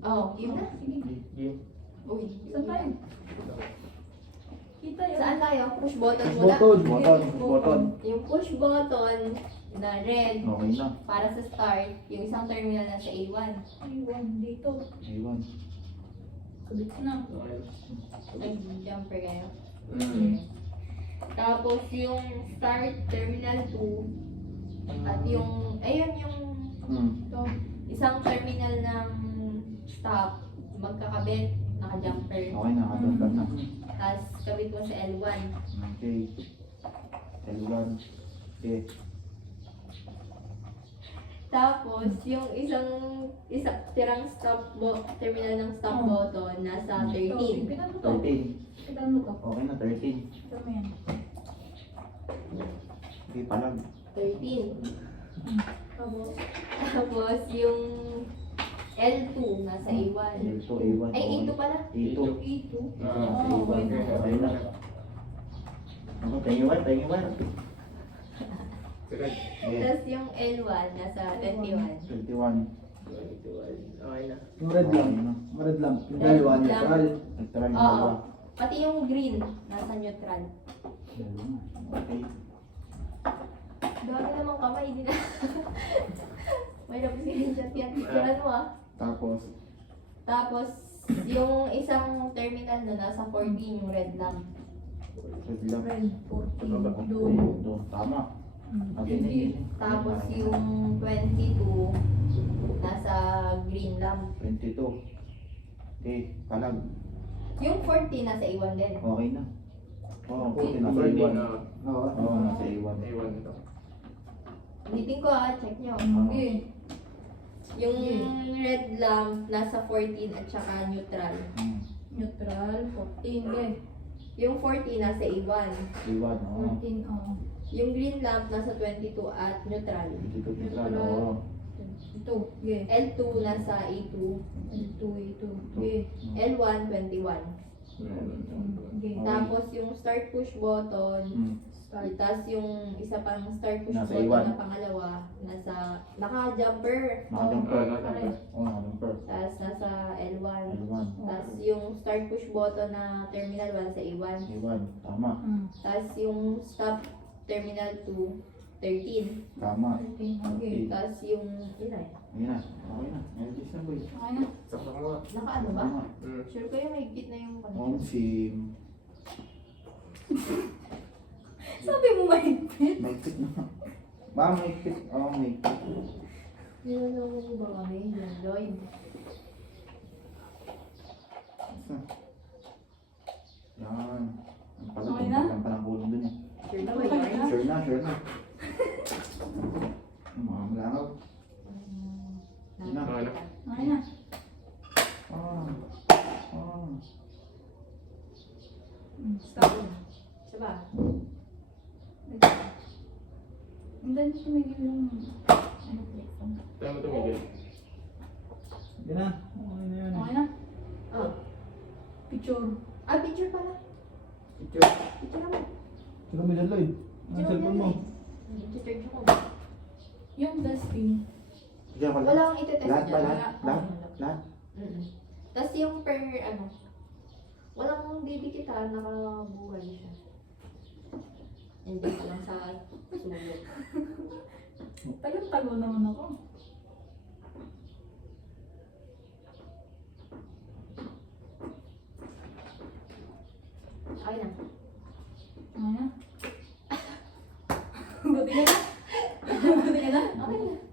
Oh, yun na. Sige. Game. Uy, Saan tayo? Kita yun. Saan tayo? Push button Push muna. button. Button. Button. Yung push button na red Okay na. para sa start, yung isang terminal na sa A1. Ayun, dito. Ayun. Kabit na. Okay. Nag-jumper kayo. Mm. Tapos yung start terminal 2 at yung, ayun yung Mm. isang terminal ng stop, magkakabit, naka-jumper. Okay na. Kadagdag na. Tapos kabit mo sa L1. Okay. L1. Okay. Tapos yung isang tirang terminal ng stop Oh. button nasa 13. Pitan mo to. 13. Pitan mo to. Okay na. 13. Pitan mo yan. Okay, palag. 13. Tapos, Tapos yung L2 nasa A1. L2, A1. Ay, A2 pala. A2. A2. Nasa Oh, A1. okay. Okay na. Ako, penguin. Penguin. Correct. Okay. Tapos yung L1 nasa 21. 21. Okay na. Yung red lang. Yung red lang. Yung dalawa, Red lang. neutral. Nagtry yung Oo. dalawa. Pati yung green nasa neutral. Okay. Dami namang kamay, hindi na. May napisihin yan. Picturean mo ah. Tapos, Tapos, yung isang terminal na nasa 14, yung red lamp. red lang. red, 14. Okay, Doon. doon. Tama. Okay, Hindi. Tapos yung 22, nasa green lamp. 22. Okay, palag. Yung 40, nasa A1 din. Okay na. Oo, okay, nasa 14 A1. na. Oo. Oo, nasa A1. A1 ito. Ulitin ko ah, check nyo. Okay. Yung red lamp, nasa 14 at saka neutral. Hmm. Neutral, 14. Okay. Yung 40, nasa A1. A1, oo. 14, oo. Yung green lamp, nasa 22 at neutral. Dito, neutral, oo. Ito. Okay. L2, nasa A2. Ito, ito. Okay. L1, 21. Okay. Tapos yung start push button, Hmm. Start. tapos yung isa pang start push Nasa button A1. na pangalawa, nasa naka-jumper. Nakajumper. Pare. Oo, nakajumper. Tapos nasa L1. L1. Tapos yung start push button na terminal 1 sa A1. A1, tama. Tapos yung stop terminal 2, 13. Tama. 13. Okay. Tapos yung, yun na. Ayun na. Okay na. Ayos na, boy. Okay na. Saksak mo. Naka-ano ba? Tama. Sure kayo may higpit na yung Oo, connection. sim. Sabi mo mahigpit. Mahigpit na. Ba, mahigpit. Oo, mahigpit. Nilalaman mo ba kami? Yung Lloyd. Isa. Yan. Ang pala, Okay na? ang palang kulong dun eh. Sure na ba yun? Sure na, sure na. Mga malangaw. Yun na. Nakakita. Okay na. Ah. Ah. Stop. Diba? And then, tumigil yung ano, telephone. Tayo mo tumigil. Sige na. Okay na yan. Okay na. Oh. Picture. Ah, picture pala. Picture. Picture naman. Sige mo dyan, Lloyd. Ang cellphone mo. Picture ko. Yung testing. Diyan ka Wala lang. akong itetest Lahat ba? dyan. Lahat? Lahat? Lahat? Tapos yung per, ano, walang didikitan, nakabuhay siya. Hindi ko lang sa sulit. Tagal-tagal naman ako. Okay na. Okay na. Buti ka na. Buti ka na. Okay na.